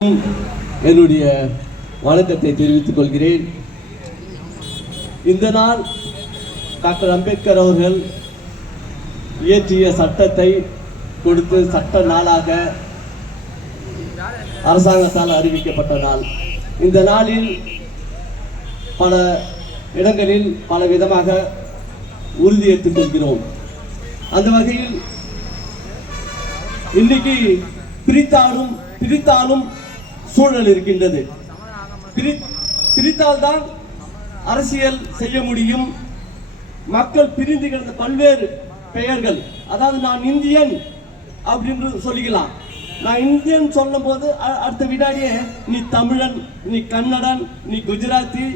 என்னுடைய வணக்கத்தை தெரிவித்துக் கொள்கிறேன். இந்த நாள் டாக்டர் அம்பேத்கர் அவர்கள் இயற்றிய சட்டத்தை கொடுத்து சட்ட நாளாக அரசாங்கத்தால் அறிவிக்கப்பட்ட நாள். இந்த நாளில் பல இடங்களில் பல விதமாக உறுதியேற்றுக் கொள்கிறோம். அந்த வகையில் இன்னைக்கு பிரித்தாலும் சூழல் இருக்கின்றது. பிரித்தால்தான் அரசியல் செய்ய முடியும். மக்கள் பிரிந்து கிடந்த பல்வேறு பெயர்கள், அதாவது நான் இந்தியன் அப்படின்னு சொல்லிக்கலாம். நான் இந்தியன் சொல்லும் போது அடுத்த வினாடியே நீ தமிழன், நீ கன்னடன், நீ குஜராத்தி,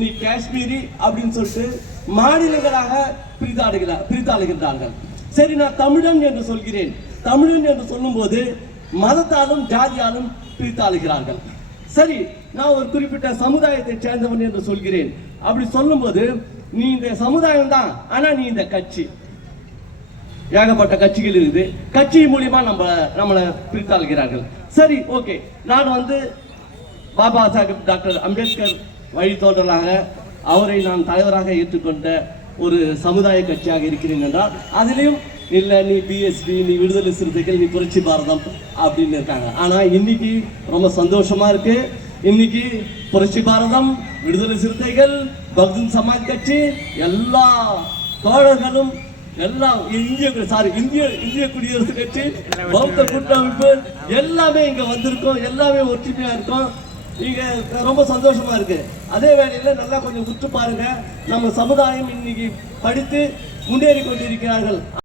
நீ காஷ்மீரி அப்படின்னு சொல்லிட்டு மாநிலங்களாக பிரித்தாளுகிறார்கள். சரி, நான் தமிழன் என்று சொல்கிறேன். தமிழன் என்று சொல்லும் போது மதத்தாலும் ஜாதியாலும் பிரித்தாளுகிறார்கள். சரி, நான் ஒரு குறிப்பிட்ட சமுதாயத்தை சேர்ந்தவன் என்று சொல்கிறேன். அப்படி சொல்லும் போது நீ இந்த சமுதாயம் தான், ஆனா நீ இந்த கட்சி, ஏகப்பட்ட கட்சிகள் இருக்குது, கட்சி மூலியமா நம்மளை பிரித்தாளுகிறார்கள். சரி, ஓகே, நான் பாபா சாஹிப் டாக்டர் அம்பேத்கர் வழித்தோன்றலாக அவரை நான் தலைவராக ஏற்றுக்கொண்ட ஒரு சமுதாய கட்சியாக இருக்கிறேன் என்றால், அதிலையும் இல்லை நீ பிஎஸ்பி, நீ விடுதலை சிறுத்தைகள், நீ புரட்சி பாரதம் அப்படின்னு இருக்காங்க. ஆனால் இன்னைக்கு ரொம்ப சந்தோஷமா இருக்கு. இன்னைக்கு புரட்சி பாரதம், விடுதலை சிறுத்தைகள், பகுஜன் சமாஜ் கட்சி, எல்லா தோழர்களும், எல்லாம் இந்திய குடியரசு கட்சி, பௌத்த கூட்டமைப்பு எல்லாமே இங்க வந்திருக்கோம். எல்லாமே ஒற்றுமையா இருக்கும். இங்க ரொம்ப சந்தோஷமா இருக்கு. அதே வேளையில நல்லா கொஞ்சம் உற்று பாருங்க, நம்ம சமுதாயம் இன்னைக்கு படித்து முன்னேறி கொண்டிருக்கிறார்கள்.